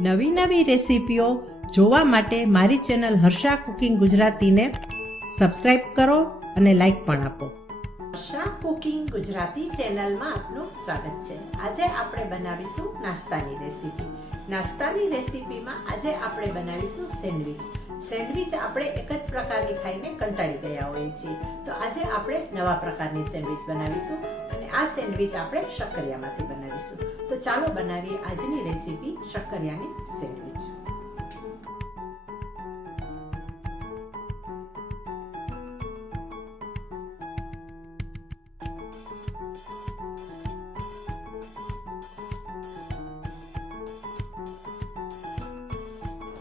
નવી નવી રેસીપીઓ જોવા માટે મારી ચેનલ હર્ષા કુકિંગ ગુજરાતીને સબસ્ક્રાઇબ કરો અને લાઈક પણ આપો. હર્ષા કુકિંગ ગુજરાતી ચેનલમાં આપનું સ્વાગત છે. આજે આપણે બનાવીશું નાસ્તાની રેસીપી. નાસ્તાની રેસીપીમાં આજે આપણે બનાવીશું સેન્ડવિચ. સેન્ડવિચ આપણે એક જ પ્રકારની ખાઈને કંટાળી ગયા હોઈએ છીએ. તો આજે આપણે નવા પ્રકારની સેન્ડવિચ બનાવીશું અને આ સેન્ડવિચ આપણે શક્કરિયામાંથી બનાવીશું. તો ચાલો બનાવીએ આજની રેસીપી શક્કરિયાની સેન્ડવિચ.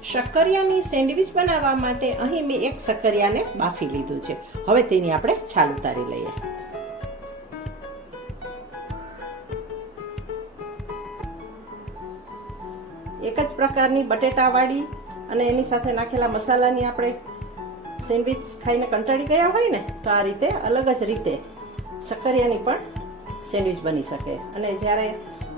શક્કરિયાની સેન્ડવિચ બનાવવા માટે અહીં મેં એક શક્કરિયાને બાફી લીધું છે. હવે તેની આપણે છાલ ઉતારી લઈએ. એક જ પ્રકારની બટેટાવાળી અને એની સાથે નાખેલા મસાલાની આપણે સેન્ડવિચ ખાઈને કંટાળી ગયા હોય ને, તો આ રીતે અલગ જ રીતે શક્કરિયાની પણ સેન્ડવિચ બની શકે. અને જ્યારે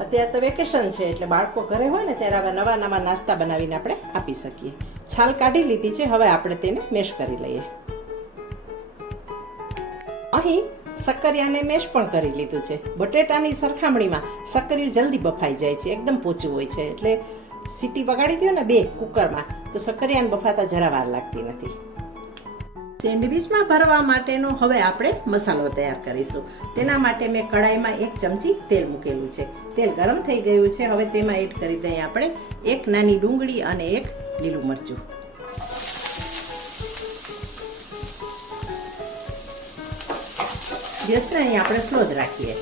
અત્યારે તો વેકેશન છે, એટલે બાળકો ઘરે હોય ને ત્યારે આવા નવા નવા નાસ્તા બનાવીને આપણે આપી શકીએ. છાલ કાઢી લીધી છે, હવે આપણે તેને મેશ કરી લઈએ. અહીં શક્કરિયાને મેશ પણ કરી લીધું છે. બટેટાની સરખામણીમાં સક્કરિયું જલ્દી બફાઈ જાય છે, એકદમ પોચું હોય છે. એટલે સીટી વગાડી દો ને બે કુકરમાં, તો શક્કરિયાને બફાતા જરા વાર લાગતી નથી. સેન્ડવિચમાં ભરવા માટેનો હવે આપણે મસાલો તૈયાર કરીશું. તેના માટે મેં કડાઈમાં એક ચમચી તેલ મૂકેલું છે. તેલ ગરમ થઈ ગયું છે. હવે તેમાં એડ કરી દઈએ આપણે એક નાની ડુંગળી અને એક લીલું મરચું. ગેસને અહીં આપણે સ્લો જ રાખીએ.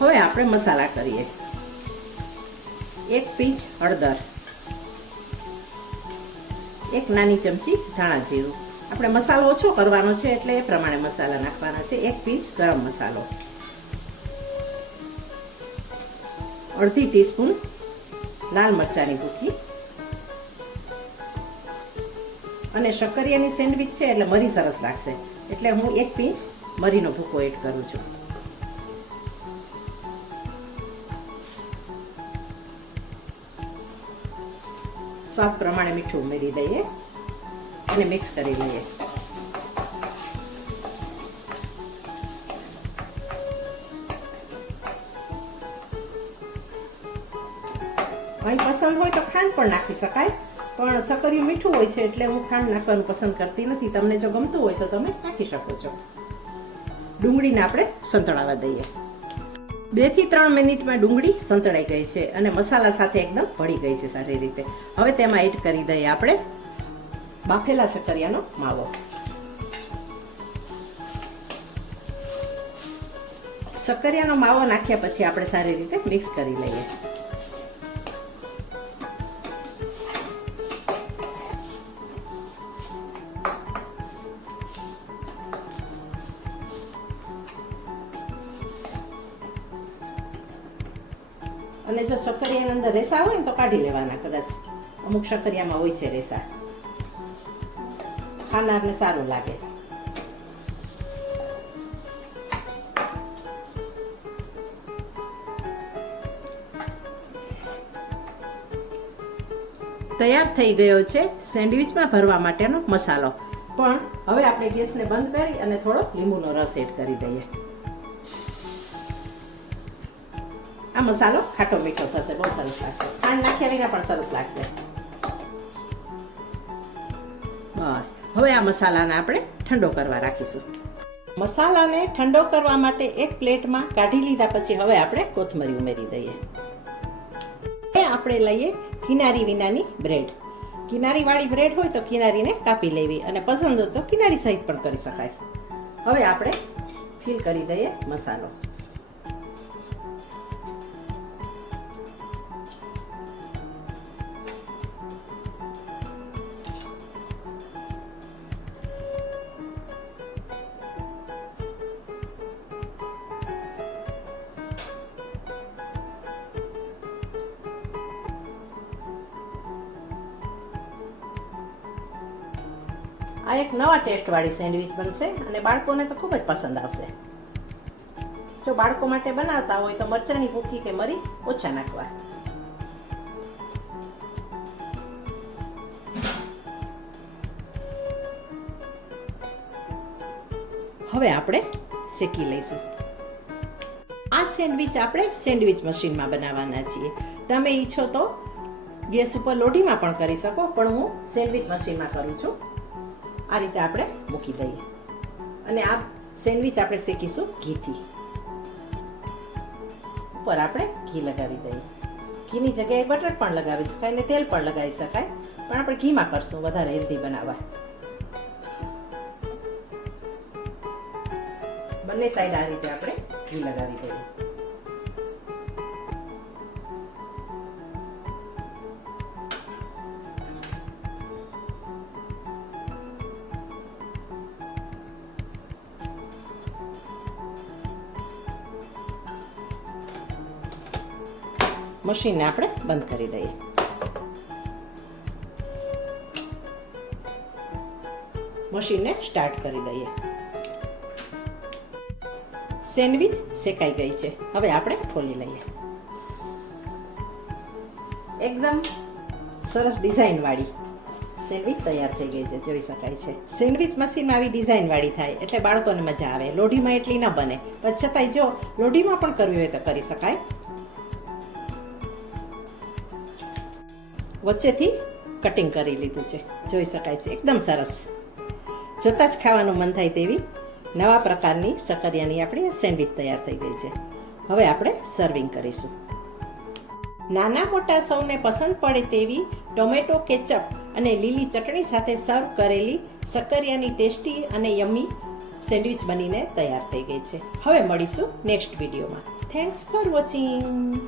હવે આપણે મસાલા કરીએ. એક પીંચ હળદર, એક નાની ચમચી ધાણા જીરું. આપણે મસાલો ઓછો કરવાનો છે એટલે એ પ્રમાણે મસાલા નાખવાના છે. એક પીંચ ગરમ મસાલો. અડધી ટીસ્પૂન લાલ મરચાંની ભૂકી અને શક્કરિયાની સેન્ડવિચ છે એટલે મરી સરસ લાગશે. એટલે હું એક પીંચ મરીનો ભૂકો એડ કરું છું. સ્વાદ પ્રમાણે મીઠું ઉમેરી દઈએ અને મિક્સ કરી લઈએ. અહીં પસંદ હોય તો ખાંડ પણ નાખી શકાય, પણ સકરિયું મીઠું હોય છે એટલે હું ખાંડ નાખવાનું પસંદ કરતી નથી. તમને જો ગમતું હોય તો તમે નાખી શકો છો. ડુંગળીને આપણે સંતળાવા દઈએ. બેથી ત્રણ મિનિટમાં ડુંગળી સંતળાઈ ગઈ છે અને મસાલા સાથે એકદમ ભળી ગઈ છે સારી રીતે. હવે તેમાં એડ કરી દઈએ આપણે બાફેલા શક્કરિયાનો માવો. શક્કરિયાનો માવો નાખ્યા પછી આપણે સારી રીતે મિક્સ કરી લઈએ. અને જો શક્કરિયાની અંદર રેસા હોય ને તો કાઢી લેવાના કદાચ. અમુક શક્કરિયામાં હોય છે રેસા. ખાનારને સારું લાગે. તૈયાર થઈ ગયો છે સેન્ડવિચમાં ભરવા માટેનો મસાલો. પણ હવે આપણે ગેસને બંધ કરી અને થોડો લીંબુનો રસ એડ કરી દઈએ. આ મસાલો ખાટો મીઠો થશે, બહુ સરસ લાગશે. ખાંડ નાખ્યા વિના પણ સરસ લાગશે. બસ. હવે આ મસાલાને આપણે ઠંડો કરવા રાખીશું. મસાલાને ઠંડો કરવા માટે એક પ્લેટમાં કાઢી લીધા પછી હવે આપણે કોથમરી ઉમેરી દઈએ. એ આપણે લઈએ કિનારી વિનાની બ્રેડ. કિનારીવાળી બ્રેડ હોય તો કિનારીને કાપી લેવી અને પસંદ હોય તો કિનારી સહિત પણ કરી શકાય. હવે આપણે ફિલ કરી દઈએ મસાલો. આ એક નવા ટેસ્ટવાળી સેન્ડવિચ બનશે અને બાળકોને તો ખૂબ જ પસંદ આવશે. જો બાળકો માટે બનાવતા હોય તો મરચાંની ભૂકી કે મરી ઓછા નાખવા. હવે આપણે શેકી લઈશું. આ સેન્ડવિચ આપણે સેન્ડવિચ મશીનમાં બનાવવાના છીએ. તમે ઈચ્છો તો ગેસ ઉપર લોઢીમાં પણ કરી શકો, પણ હું સેન્ડવિચ મશીનમાં કરું છું. આ રીતે આપણે મૂકી દઈએ. અને આ સેન્ડવિચ આપણે શેકીશું ઘીથી. ઉપર આપણે ઘી લગાવી દઈએ. ઘીની જગ્યાએ બટર પણ લગાવી શકાય અને તેલ પણ લગાવી શકાય, પણ આપણે ઘીમાં કરશું વધારે હેલ્ધી બનાવવા. બંને સાઈડ આ રીતે આપણે ઘી લગાવી દઈએ. મશીનને આપણે બંધ કરી દઈએ. મશીનને સ્ટાર્ટ કરી દઈએ. સેન્ડવિચ શેકાઈ ગઈ છે. હવે આપણે ખોલી લઈએ. એકદમ સરસ ડિઝાઇન વાળી સેન્ડવિચ તૈયાર થઈ ગઈ છે જોઈ શકાય છે. સેન્ડવિચ મશીનમાં આવી ડિઝાઇન વાળી થાય, એટલે બાળકોને મજા આવે. લોઢીમાં એટલી ન બને. પણ છતાંય જો લોઢીમાં પણ કરવી હોય તો કરી શકાય. વચ્ચેથી કટિંગ કરી લીધું છે. જોઈ શકાય છે. એકદમ સરસ. જોતાં જ ખાવાનું મન થાય તેવી નવા પ્રકારની સકરિયાની આપણી સેન્ડવિચ તૈયાર થઈ ગઈ છે. હવે આપણે સર્વિંગ કરીશું. નાના મોટા સૌને પસંદ પડે તેવી ટોમેટો કેચઅપ અને લીલી ચટણી સાથે સર્વ કરેલી સકરિયાની ટેસ્ટી અને યમી સેન્ડવિચ બનીને તૈયાર થઈ ગઈ છે. હવે મળીશું નેક્સ્ટ વિડીયોમાં થેન્ક્સ ફોર વોચિંગ